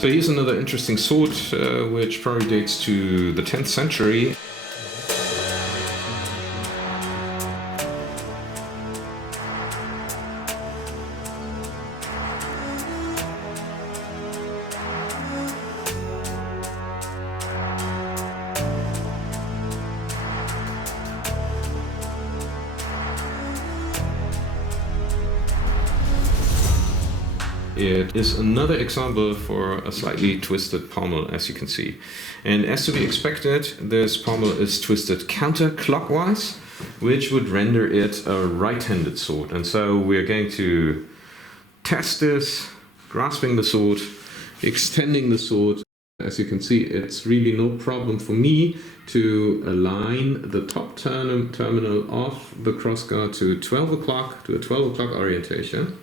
So here's another interesting sword, which probably dates to the 10th century. It is another example for a slightly twisted pommel, as you can see. And as to be expected, this pommel is twisted counterclockwise, which would render it a right-handed sword. And so we're going to test this, grasping the sword, extending the sword. As you can see, it's really no problem for me to align the top terminal of the crossguard to 12 o'clock, to a 12 o'clock orientation.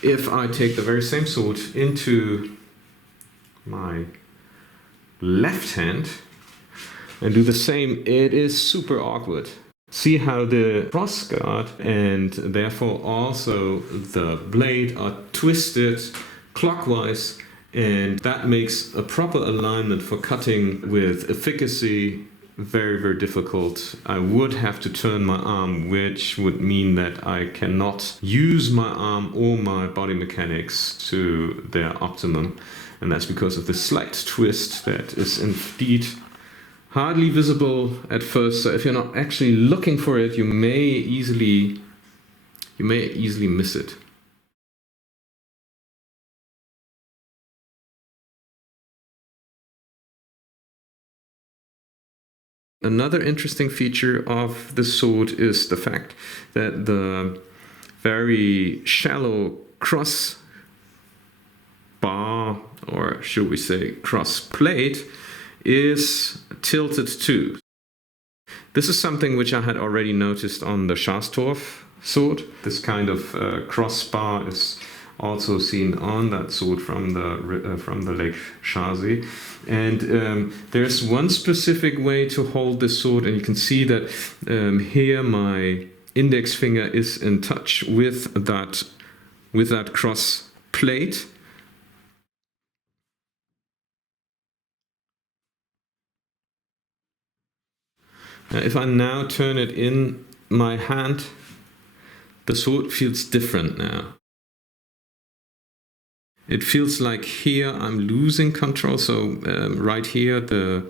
If I take the very same sword into my left hand and do the same, it is super awkward. See how the crossguard and therefore also the blade are twisted clockwise, and that makes a proper alignment for cutting with efficacy very, very difficult. I would have to turn my arm, which would mean that I cannot use my arm or my body mechanics to their optimum. And that's because of the slight twist that is indeed hardly visible at first. So if you're not actually looking for it, you may easily miss it. Another interesting feature of the sword is the fact that the very shallow cross bar, or should we say cross plate, is tilted too. This is something which I had already noticed on the Schastorf sword. This kind of crossbar is also seen on that sword from the Lake Chasy. And there's one specific way to hold this sword, and you can see that here my index finger is in touch with that cross plate. If I now turn it in my hand, the sword feels different now. It feels like here I'm losing control. So right here, the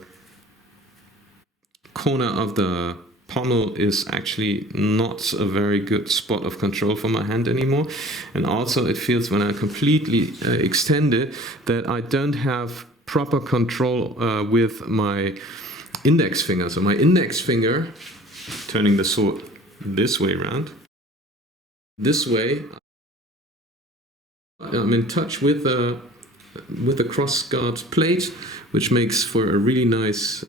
corner of the pommel is actually not a very good spot of control for my hand anymore. And also it feels, when I completely extend it, that I don't have proper control with my index finger. So my index finger, turning the sword this way around, this way, I'm in touch with the crossguard plate, which makes for a really nice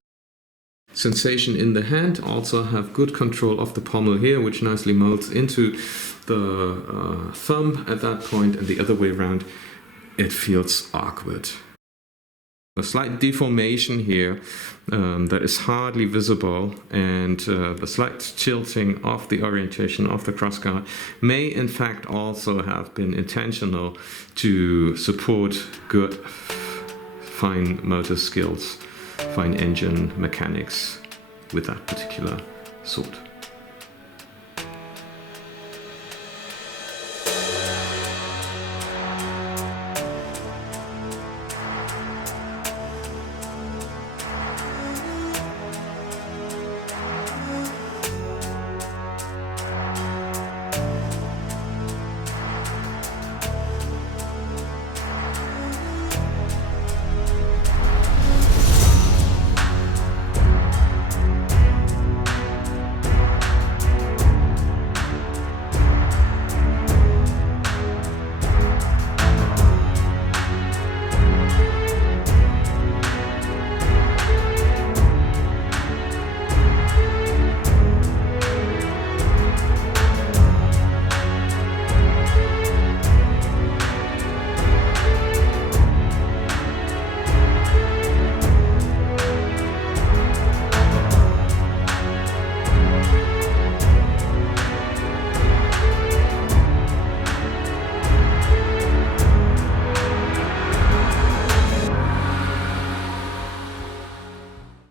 sensation in the hand. Also have good control of the pommel here, which nicely molds into the thumb at that point, and the other way around, it feels awkward. A slight deformation here that is hardly visible, and the slight tilting of the orientation of the crossguard may in fact also have been intentional to support good fine motor skills, fine engine mechanics with that particular sword.